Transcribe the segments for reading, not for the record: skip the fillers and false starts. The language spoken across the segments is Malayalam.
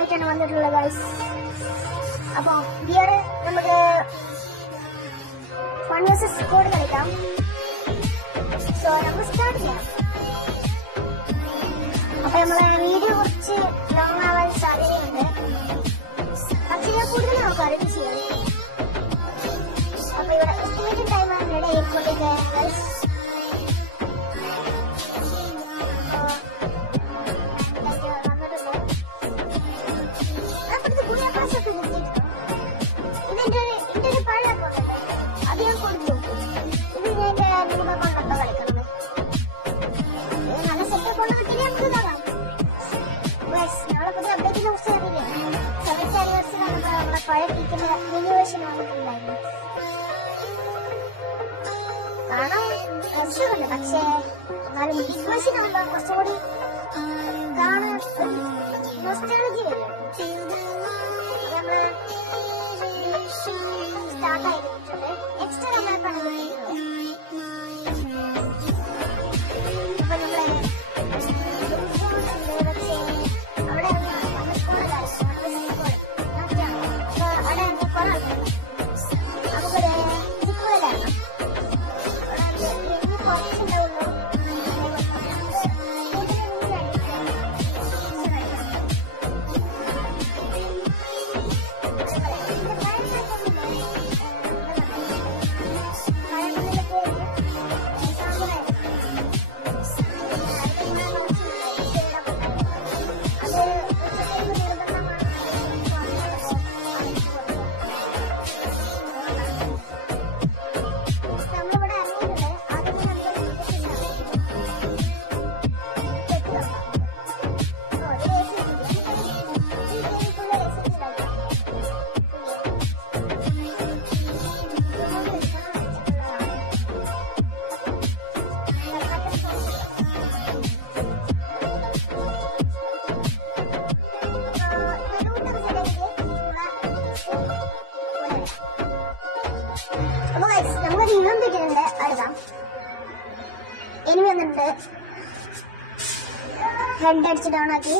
ആയിട്ടാണ് വന്നിട്ടുള്ളത് ഗൈസ്. അപ്പൊ ബിയർ നമുക്ക് 1 vs സ്ക്വാഡ് കളിക്കാം. സോ നമുക്ക് സ്റ്റാർട്ട് ചെയ്യാം. അപ്പൊ നമ്മളെ വീഡിയോ കുറച്ച് ലോങ് ആവാൻ സാധ്യതയുണ്ട്, പക്ഷെ ഞാൻ കൂടുതൽ നമുക്ക് അറിവ് ചെയ്യാം. അപ്പൊ ഇവിടെ എസ്റ്റിമേറ്റഡ് ടൈം ആണ് ഗൈസ്. പഴയ കിട്ടുന്ന മിനി വേർഷൻ വന്നിട്ടുണ്ടായിരുന്നു. കാണാൻ രസമുണ്ട്, പക്ഷേ എന്നാലും ബിഗ് വേർഷൻ ആകുമ്പോൾ കുറച്ചുകൂടി കാണാൻ നൊസ്റ്റാൾജിയ വരും. നമ്മള് സ്റ്റാർട്ട് ആയിട്ടുണ്ട്. എക്സ്ട്രാ നമ്മളെ കണ്ടുപിടിക്കുന്നത് അപ്പൊ നമ്മളെ നമുക്ക് ഇന്നും കിട്ടുന്നുണ്ട്. അടുക്കാം ഇനി വന്നിട്ടുണ്ട്. ഹെഡ് അടിച്ച് ഡൗൺ ആക്കി.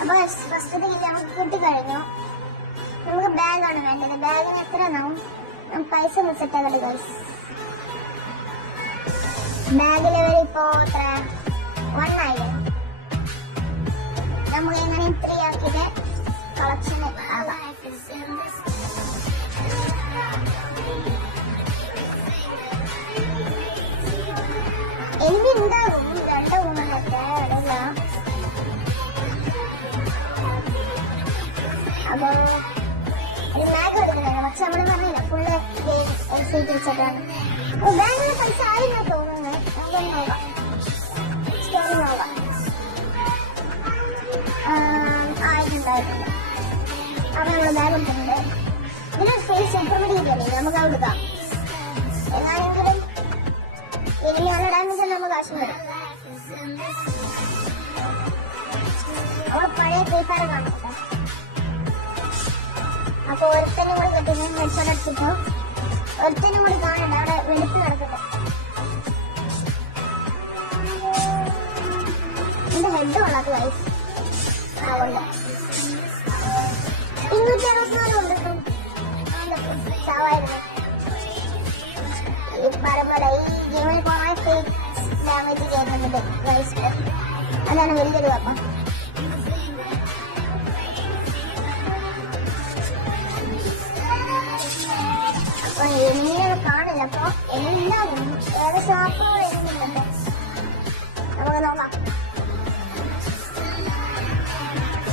അപ്പൊ ഫസ്റ്റ് നമുക്ക് കിട്ടിക്കഴിഞ്ഞു. നമുക്ക് ബാഗാണ് വേണ്ടത്. ബാഗിന് എത്ര ആവും? നമുക്ക് പൈസ സെറ്റ് ആക്കട്ടെ ഗൈസ്. ബാഗ് ലെവൽ ഇപ്പോ എത്ര? 1 ആയി. നമുക്ക് എങ്ങനെ 3 ആക്കിയിട്ട് കളക്ഷൻ ആകാം. എനിമി ഉണ്ടാകും 2-3 അറിയില്ല. അപ്പൊ ഒരു ബാഗ് എടുക്കുന്നുണ്ട്, പക്ഷെ നമ്മള് പറഞ്ഞില്ല ഫുള്ള് സീറ്റ് വെച്ചിട്ടാണ്. ബാങ്കിന് പൈസ ആയിരുന്നു തോന്നുന്നത്. നമുക്കൊന്ന് നോക്കാം, സ്റ്റോറി നോക്കാം. ആയിട്ടുണ്ടായിട്ടുണ്ട്. അപ്പൊ നമ്മള് ബാഗ് എടുക്കുന്നുണ്ട്. ഇതിന് ഫേസ് ഇമ്പ്രൂവ്മെന്റ് കിട്ടിയല്ലേ, നമുക്ക് അത് എടുക്കാം. എന്നാണെങ്കിലും ഇനി നല്ല ഡാമേജ് നമുക്ക് കാശും വരും. അവള് പഴയ ഫ്രീ ഫയർ കാണുന്നുണ്ട്. അപ്പൊ ഒരുത്തനും കൂടി കിട്ടുന്നു. ഹെഡ്ഷോട്ട് അടിച്ചിട്ടു. ഒരുത്തനും കൂടി കാണണ്ട, അവിടെ വെളുപ്പ് നടക്കുന്നത്. എന്റെ ഹെഡ് കൊള്ളാത്ത വയസ്സ് ആവുണ്ട്. 264 കൊണ്ടിട്ടും ചാവായിരുന്നു. ഈ പരമ്പര ഈ ഗെയിമിൽ പോകാൻ ഫേക്ക് ഡാമേജ് ചെയ്യുന്നുണ്ട് ഗൈസ്. അതാണ് വലിയൊരു കുഴപ്പം. അപ്പൊ എനിമിനെ കാണില്ല. അപ്പൊ എല്ലാവരും വേറെ ഷോപ്പുകൾ എഴുതുന്നുണ്ട്. നമുക്ക് നോക്കാം.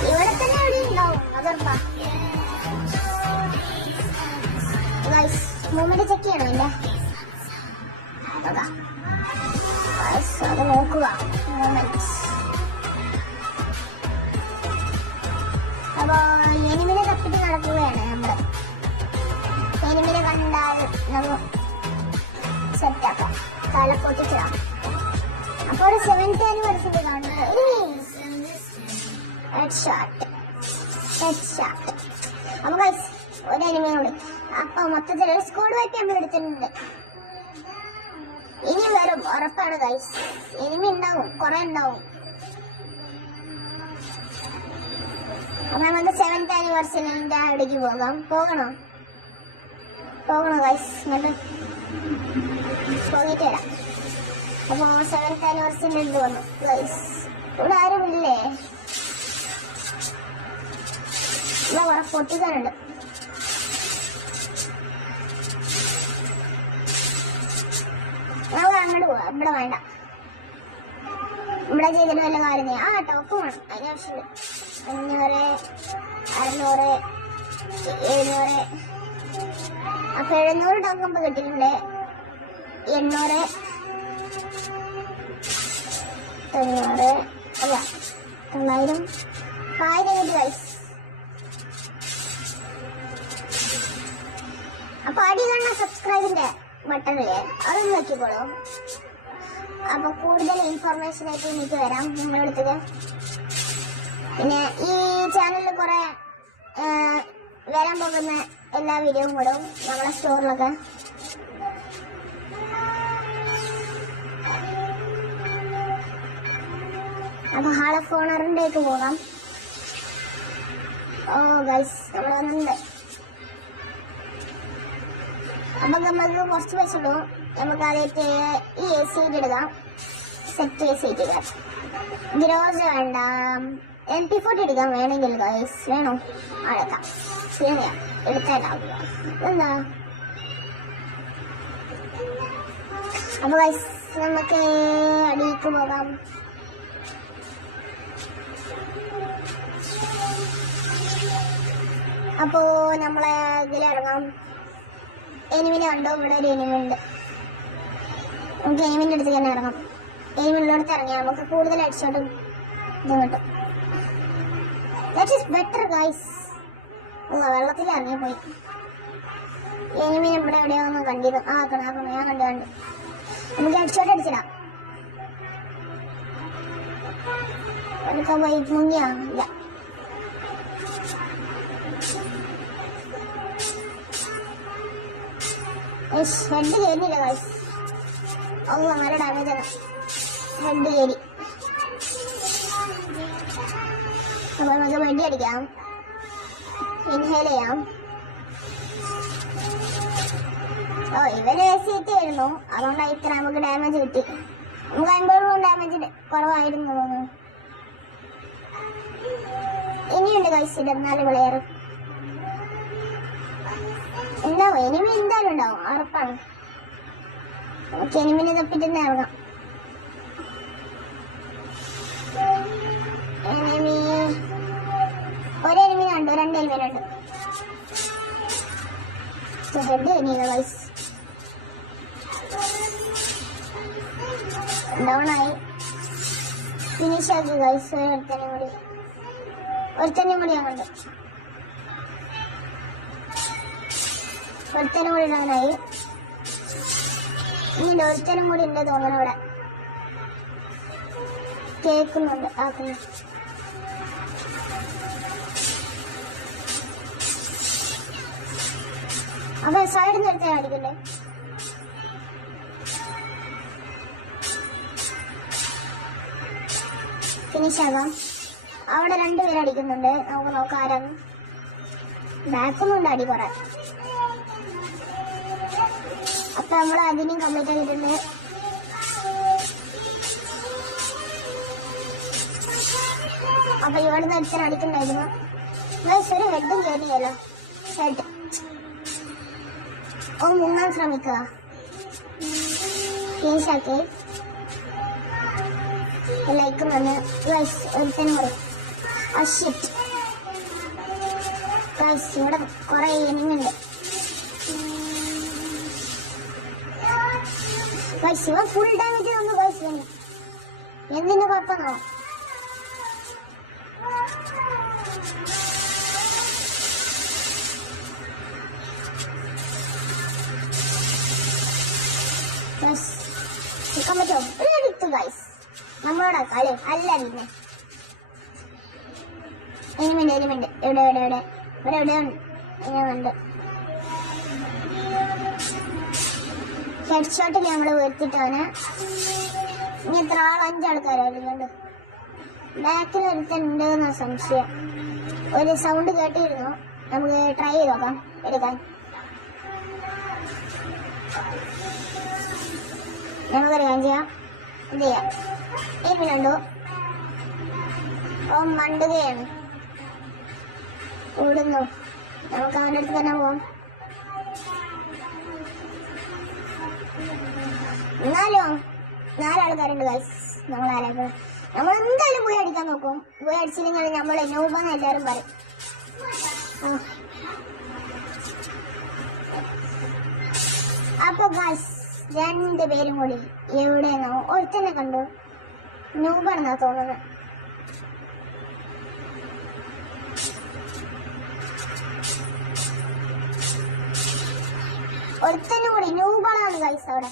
ഇവിടെ തന്നെ എവിടെ ഉണ്ടാവും, അതുറപ്പാ ഗൈസ്. മൂവ്മെന്റ് ചെക്ക് ചെയ്യണം ഇല്ല. അത് നോക്കുക. അപ്പൊ എനിമിനെ തപ്പിട്ട് നടക്കുകയാണ് നമ്മള്. എനിമിനെ കണ്ടാൽ നമ്മൾ സെറ്റാക്കാം, തല പൊട്ടിച്ചിടാം. അപ്പൊ ഒരു 70th anniversary കാണുന്നത്. അപ്പൊ ഒരു എനിമിയോട് അപ്പൊ മൊത്തത്തിൽ ഒരു സ്ക്വാഡ് വൈപ്പ് നമ്മൾ എടുത്തിട്ടുണ്ട്. ഇനി വരും ഉറപ്പാണ് ഗൈസ്. എനിമി ഉണ്ടാവും, കുറെ ഉണ്ടാവും. അപ്പൊ നമുക്ക് 7th ആനിവേഴ്സറിന്റെ അവിടേക്ക് പോകണോ ഗൈസ്, ഇങ്ങോട്ട് പോയിട്ട് വരാം. അപ്പൊ 7th ആനിവേഴ്സറിന്റെ അടുത്ത് വന്നു ഗൈസ്. ഇവിടെ ആരുമില്ലേ? ഇവിടെ കുറെ പൊട്ടിക്കാനുണ്ട്. നമുക്ക് അങ്ങോട്ട് പോവാം, ഇവിടെ വേണ്ട. ഇവിടെ ചെയ്തിട്ട് വല്ല കാര്യം ടോപ്പ് വേണം, അതിന് ആവശ്യമുണ്ട്. 500, 600, 700. അപ്പൊ 700 ടോക്കൺ കിട്ടിയിട്ടുണ്ട്. 800, 900, അല്ല 900, 1000 കിട്ടി ഗൈസ്. അപ്പൊ അടി കാണുന്ന സബ്സ്ക്രൈബിന്റെ ബട്ടണില്ലേ, അതൊന്ന് നോക്കിക്കോളൂ. അപ്പൊ കൂടുതൽ ഇൻഫർമേഷൻ ആയിട്ട് എനിക്ക് വരാം നിങ്ങളുടെ അടുത്തേക്ക്. പിന്നെ ഈ ചാനലിൽ കുറെ വരാൻ പോകുന്ന എല്ലാ വീഡിയോയും കൂടും നമ്മളെ സ്റ്റോറിലൊക്കെ. അപ്പൊ ഹാൾ ഓഫ് ഓണറിൻ്റെക്ക് പോകാം. ഓ ഗൈസ്, നമ്മൾ വന്നിട്ടുണ്ട്. അപ്പൊ നമുക്ക് കുറച്ച് പൈസ ഉള്ളൂ. നമുക്ക് ആദ്യമായിട്ട് ഈ AC ഇടുക, സെറ്റ് AC ഇടുക. ഗ്രോസ് വേണ്ട, MP40 എടുക്കാൻ വേണമെങ്കിൽ ഗൈസ്, വേണോ അടക്കാം, ശരിയാ എടുത്തേക്കാവുക. എന്താ അപ്പൊ ഗൈസ് നമുക്ക് അടിയിലേക്ക് പോകാം. അപ്പോ നമ്മളെ ഇതിലിറങ്ങാം. എനിമിനെ കണ്ടോ? ഇവിടെ ഒരു എനിമി ഉണ്ട്. നമുക്ക് എനിമിന്റെ അടുത്ത് തന്നെ ഇറങ്ങാം. എനിമിനുള്ളടുത്ത് ഇറങ്ങിയാൽ നമുക്ക് കൂടുതൽ ഹെഡ്ഷോട്ടും ഇതും കിട്ടും. That is better guys. വെള്ളത്തിൽ ഇറങ്ങി പോയി. എനിമിനെ ഇവിടെ എവിടെയാണെന്ന് കണ്ടിരുന്നു. ആക്കണം ഞാൻ കണ്ടു. നമുക്ക് ഹെഡ്ഷോട്ട് അടിച്ചിടാം. എടുക്കാൻ പോയി മുങ്ങിയാ ഇല്ല. ഹെഡ് കയറിയില്ല ഗൈസ്. നല്ല ഡാമേജ് ആണ്. ഹെഡ് കയറി. അപ്പൊ നമുക്ക് വെടി അടിക്കാം, ഇൻഹേൽ ചെയ്യാം. ഇവര് AC-ആയിരുന്നു, അതുകൊണ്ടാണ് ഇത്ര നമുക്ക് ഡാമേജ് കിട്ടി. നമുക്ക് 50 ഡാമേജ് കുറവായിരുന്നു തോന്നുന്നു. ഇനിയുണ്ട് ഗൈസ് 24 പ്ലെയർ. ഉണ്ടാവും, എനിമി എന്തായാലും ഉണ്ടാവും, ഉറപ്പാണ്. നമുക്ക് എനിമിനെ തപ്പിട്ട് തന്നെ ഇറങ്ങാം. ഒരു എനിമിനുണ്ട്, 2 എനിമിനുണ്ട്. ഹെഡ് കഴിഞ്ഞില്ല ഗൈസ്, ഡൗൺ ആയി. ഫിനിഷ് ആക്കി ഗൈസ്. ഒരുത്തനും കൂടി അങ്ങോട്ട്, ഒരുത്തനും കൂടി ഡൗണായി. ഇനി ഒരുത്തനും കൂടി ഉണ്ട് തോന്നണം. ഇവിടെ കേൾക്കുന്നുണ്ട്. അപ്പൊ സൈഡിൽ നിന്ന് എടുത്താൽ അടിക്കണ്ടേ? ഫിനിഷ് ആകാം. അവിടെ 2 പേര് അടിക്കുന്നുണ്ട്. നമുക്ക് നോക്കാം ആരാണ്. ബാക്കൊന്നുണ്ട് അടി കുറെ. അപ്പൊ നമ്മൾ അതിനെയും കംപ്ലീറ്റ് ആക്കിയിട്ടുണ്ട്. അപ്പൊ ഇവിടുന്ന് അടിച്ചാൽ അടിക്കണ്ടായിരുന്നു. ഒരു ഹെഡും കയറിയല്ലോ. ഹെഡ് മുങ്ങാൻ ശ്രമിക്കുക. ഫിനിഷാക്കി ലൈക്കും വന്ന് ഒരുത്തനും കൂടി. ഷിറ്റ് ഇവിടെ കുറെ എനിമുണ്ട്. ഇവ ഫുൾ ഡാമേജ് വന്നു ഗൈസ്. എന്തിന്റെ കുഴപ്പമെന്നോ? ചിക്കാൻ പറ്റുമോ? എടുത്തു ഗൈസ്. നമ്മളോടാ കളി അല്ല. പിന്നെ എനിമിണ്ട്. എവിടെ എവിടെയാണ് ഞാൻ കണ്ട്. ഹെഡ്ഷോട്ട് ഞങ്ങൾ വരുത്തിട്ടാണ്. ഇനി എത്ര 5 ആൾക്കാരായിരുന്നു. ബാക്കിൽ ഒരുത്തുണ്ട് എന്നാ സംശയം. ഒരു സൗണ്ട് കേട്ടിരുന്നു. നമുക്ക് ട്രൈ ചെയ്ത് നോക്കാം എടുക്കാൻ. നമുക്കറിയാം ചെയ്യാം. എന്ത് ചെയ്യാം? ഏമിനുണ്ടോ? ഓ മണ്ടുകയാണ്, ഓടുന്നു. നമുക്ക് അവൻ്റെ അടുത്ത് തന്നെ പോവാം. എന്നാലും 4 ആൾക്കാരുണ്ട് ഗൈസ്. നമ്മൾ എന്തായാലും പോയി അടിക്കാൻ നോക്കും. പോയി അടിച്ചില്ലെങ്കിൽ നമ്മൾ നൂബാന്ന് എല്ലാവരും പറയും. അപ്പൊ ഗൈസ് 2 പേരും കൂടി എവിടെയെന്നോ ഒരുത്തന്നെ കണ്ടു. നൂബാണെന്നാ തോന്നുന്നത്. ഒരുത്തന്നെ കൂടി നൂബാണ് ഗൈസ് അവിടെ.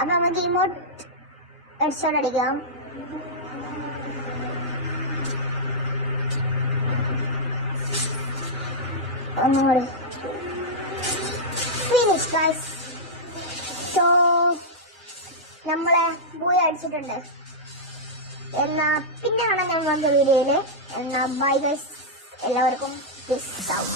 അപ്പൊ നമുക്ക് ഇമോട്ട് ഹെഡ്ഷോട്ട് അടിക്കാം. ഒന്നുകൂടി ഫിനിഷ് ഗൈസ്. സോ നമ്മളെ പോയി അടിച്ചിട്ടുണ്ട്. എന്നാ പിന്നെ കാണാൻ ഞാൻ വീഡിയോയില്. എന്നാ ബൈ ഗൈസ്, എല്ലാവർക്കും പീസ് ഔട്ട്.